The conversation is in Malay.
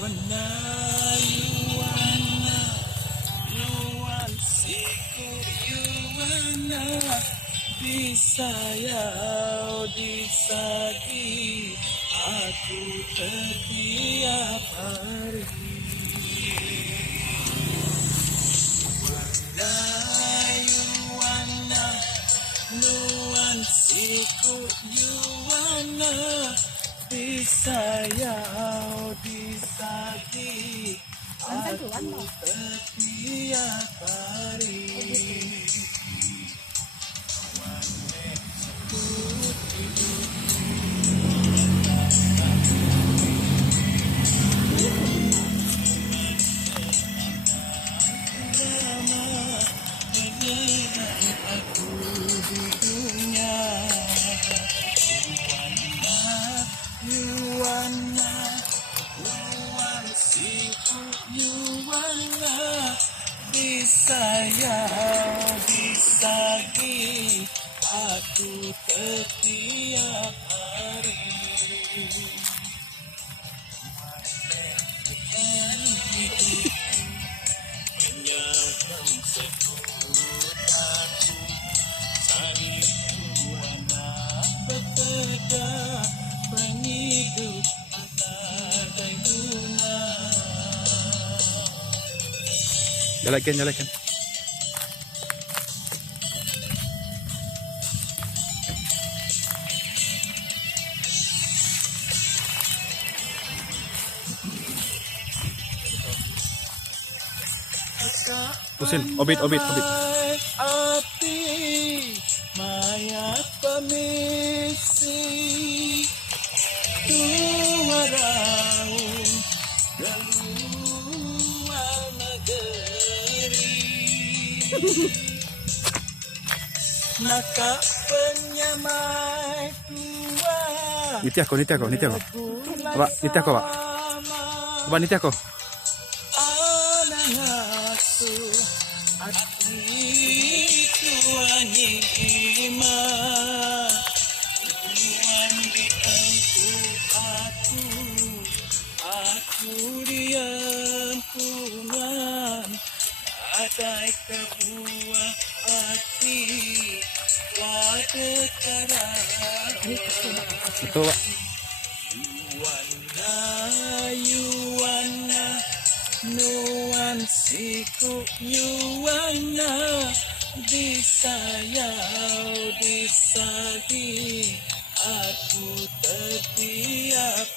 Warna yuwana, nuansiku yuwana, disayang disagi, aku setiap hari. Warna yuwana, nuansiku yuwana, disayang disagi, aku setiap hari. Disayang disagi, aku setiap hari. Menyayang sekut aku, sari buana berbeda, penghidup anak guna. Jalankan. Pusin, obit. Api mayat pemisi, dua raun luar negeri. Maka penyamai tua. Niti ako. Abak, niti ako. Aku tuan Yima, Tuhan diangkut aku diam kuman, adai kebuah hati, pada karang. Betul, Pak. Yuwana, nuansiku yuwana, disayang disagi, aku setiap